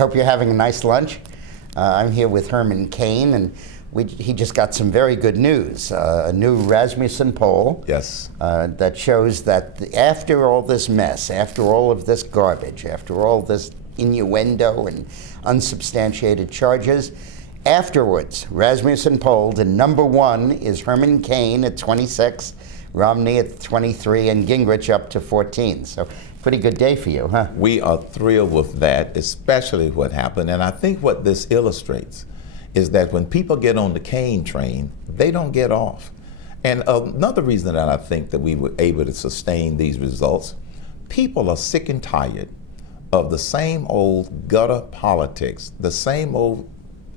hope you're having a nice lunch. I'm here with Herman Cain, and he just got some very good news. A new Rasmussen poll that shows that after all this mess, after all of this garbage, after all this innuendo and unsubstantiated charges, afterwards, Rasmussen polled, and number one is Herman Cain at 26, Romney at 23, and Gingrich up to 14. So pretty good day for you, huh? We are thrilled with that, especially what happened. And I think what this illustrates is that when people get on the Cain train, they don't get off. And another reason that I think that we were able to sustain these results, people are sick and tired of the same old gutter politics, the same old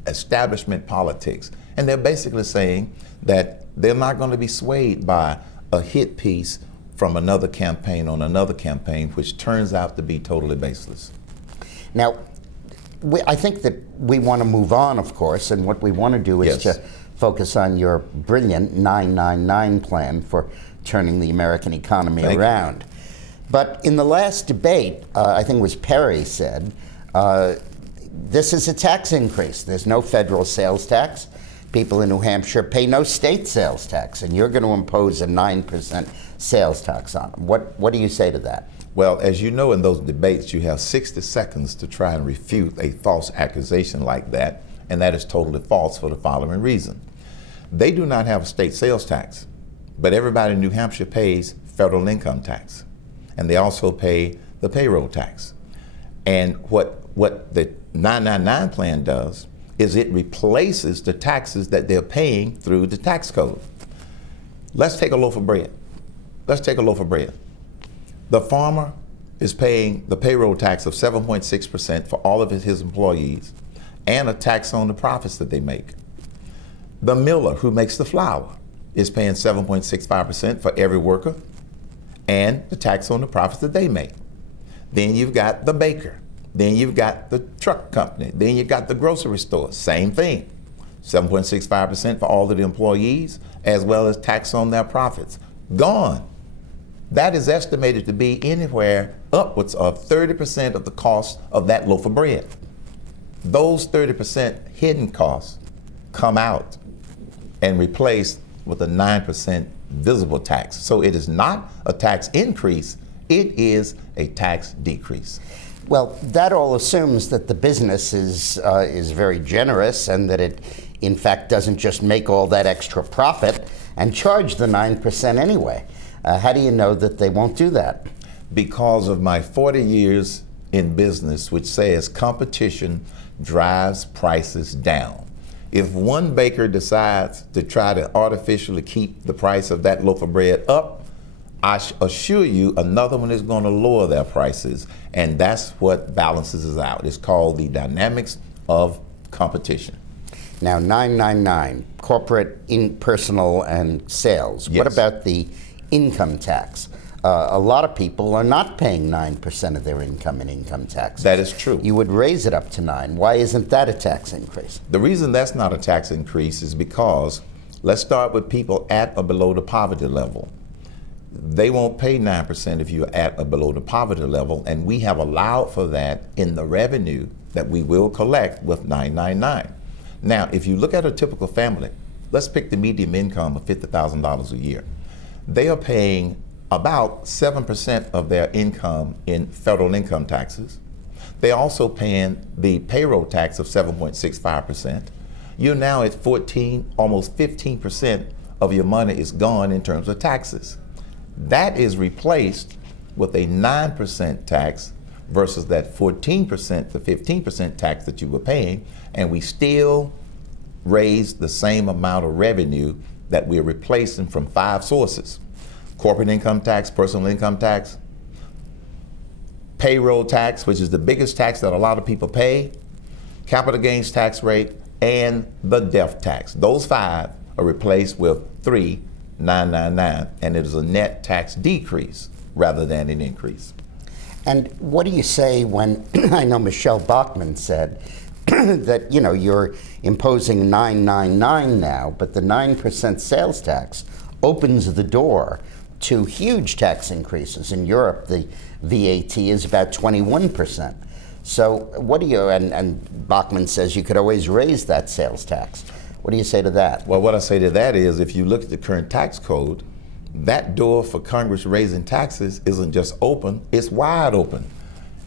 establishment politics. And they're basically saying that they're not going to be swayed by a hit piece from another campaign on another campaign, which turns out to be totally baseless. Now, I think that we want to move on, of course, and what we want to do is to focus on your brilliant 999 plan for turning the American economy around. But in the last debate, I think it was Perry said, this is a tax increase. There's no federal sales tax. People in New Hampshire pay no state sales tax, and you're going to impose a 9% sales tax on them. What do you say to that? Well, as you know, in those debates, you have 60 seconds to try and refute a false accusation like that, and that is totally false for the following reason. They do not have a state sales tax, but everybody in New Hampshire pays federal income tax, and they also pay the payroll tax. And what the 999 plan does is it replaces the taxes that they're paying through the tax code. Let's take a loaf of bread. Let's take a loaf of bread. The farmer is paying the payroll tax of 7.6% for all of his employees and a tax on the profits that they make. The miller who makes the flour is paying 7.65% for every worker and the tax on the profits that they make. Then you've got the baker. Then you've got the truck company. Then you've got the grocery store. Same thing. 7.65% for all of the employees, as well as tax on their profits. Gone. That is estimated to be anywhere upwards of 30% of the cost of that loaf of bread. Those 30% hidden costs come out and replaced with a 9% visible tax. So it is not a tax increase, it is a tax decrease. Well, that all assumes that the business is very generous and that it, in fact, doesn't just make all that extra profit and charge the 9% anyway. How do you know that they won't do that? Because of my 40 years in business, which says competition drives prices down. If one baker decides to try to artificially keep the price of that loaf of bread up, I assure you another one is going to lower their prices, and that's what balances us out. It's called the dynamics of competition. Now, 999, corporate, personal, and sales. Yes. What about the income tax? A lot of people are not paying 9% of their income in income tax. That is true. You would raise it up to 9%. Why isn't that a tax increase? The reason that's not a tax increase is because, let's start with people at or below the poverty level. They won't pay 9% if you're at or below the poverty level, and we have allowed for that in the revenue that we will collect with 999. Now, if you look at a typical family, let's pick the median income of $50,000 a year. They are paying about 7% of their income in federal income taxes. They're also paying the payroll tax of 7.65%. You're now at 14, almost 15% of your money is gone in terms of taxes. That is replaced with a 9% tax versus that 14% to 15% tax that you were paying, and we still raise the same amount of revenue that we're replacing from 5 sources: corporate income tax, personal income tax, payroll tax, which is the biggest tax that a lot of people pay, capital gains tax rate, and the death tax. Those 5 are replaced with 3,999, and it is a net tax decrease rather than an increase. And what do you say when, I know Michelle Bachmann said that, you know, you're imposing 999 now, but the 9% sales tax opens the door to huge tax increases. In Europe, the VAT is about 21%. So what do you, and Bachman says you could always raise that sales tax. What do you say to that? Well, what I say to that is, if you look at the current tax code, that door for Congress raising taxes isn't just open, it's wide open.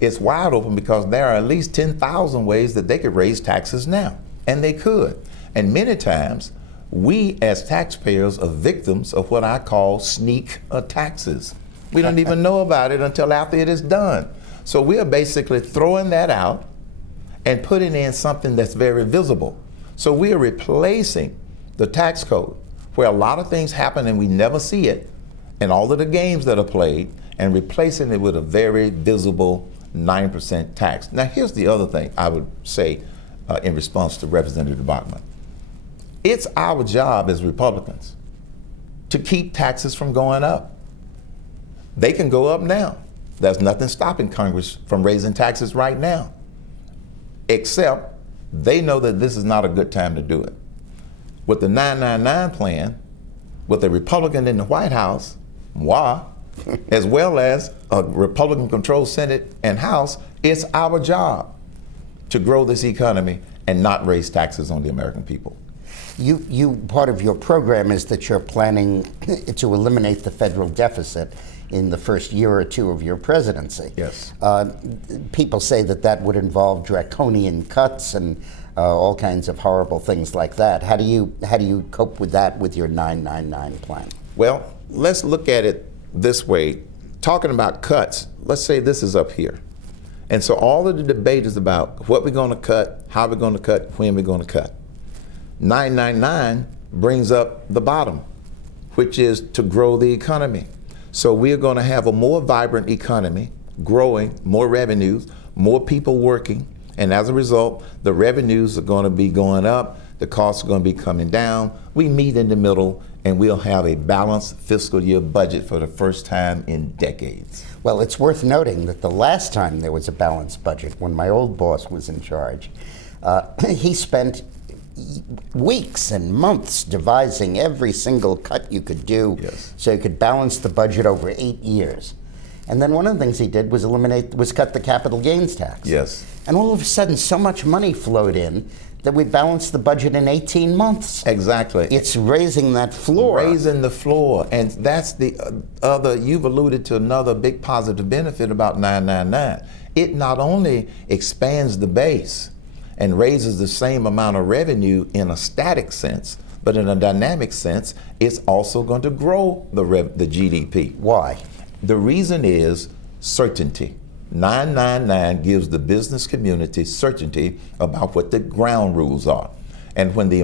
It's wide open because there are at least 10,000 ways that they could raise taxes now, and they could. And many times, we as taxpayers are victims of what I call sneak taxes. We don't even know about it until after it is done. So we are basically throwing that out and putting in something that's very visible. So we are replacing the tax code where a lot of things happen and we never see it, and all of the games that are played, and replacing it with a very visible 9% tax. Now here's the other thing I would say in response to Representative Bachman. It's our job as Republicans to keep taxes from going up. They can go up now. There's nothing stopping Congress from raising taxes right now, except they know that this is not a good time to do it. With the 999 plan, with a Republican in the White House, moi, as well as a Republican-controlled Senate and House, it's our job to grow this economy and not raise taxes on the American people. Part of your program is that you're planning to eliminate the federal deficit in the first year or two of your presidency. Yes. People say that that would involve draconian cuts and all kinds of horrible things like that. How do you cope with that with your 999 plan? Well, let's look at it this way. Talking about cuts, let's say this is up here. And so all of the debate is about what we're going to cut, how we're going to cut, when we're going to cut. 999 brings up the bottom, which is to grow the economy. So we're going to have a more vibrant economy, growing, more revenues, more people working, and as a result, the revenues are going to be going up, the costs are going to be coming down. We meet in the middle, and we'll have a balanced fiscal year budget for the first time in decades. Well, it's worth noting that the last time there was a balanced budget, when my old boss was in charge, he spent weeks and months devising every single cut you could do, yes, so you could balance the budget over 8 years. And then one of the things he did was cut the capital gains tax. Yes. And all of a sudden, so much money flowed in that we balanced the budget in 18 months. Exactly. It's raising that floor. Raising the floor. And that's the other, you've alluded to another big positive benefit about 999. It not only expands the base and raises the same amount of revenue in a static sense, but in a dynamic sense, it's also going to grow the GDP. Why? The reason is certainty. 999 gives the business community certainty about what the ground rules are. And when the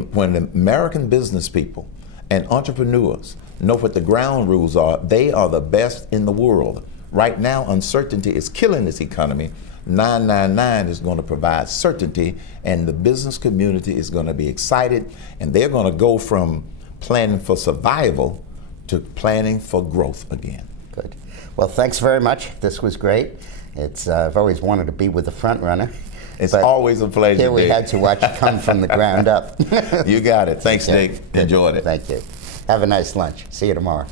American business people and entrepreneurs know what the ground rules are, they are the best in the world. Right now, uncertainty is killing this economy. 999 is going to provide certainty, and the business community is going to be excited, and they're going to go from planning for survival to planning for growth again. Good. Well, thanks very much. This was great. I've always wanted to be with the front runner. It's always a pleasure, Here we Dick. had to watch it come from the ground up. You got it. Thanks, Dick. Enjoyed it. Thank you. Have a nice lunch. See you tomorrow.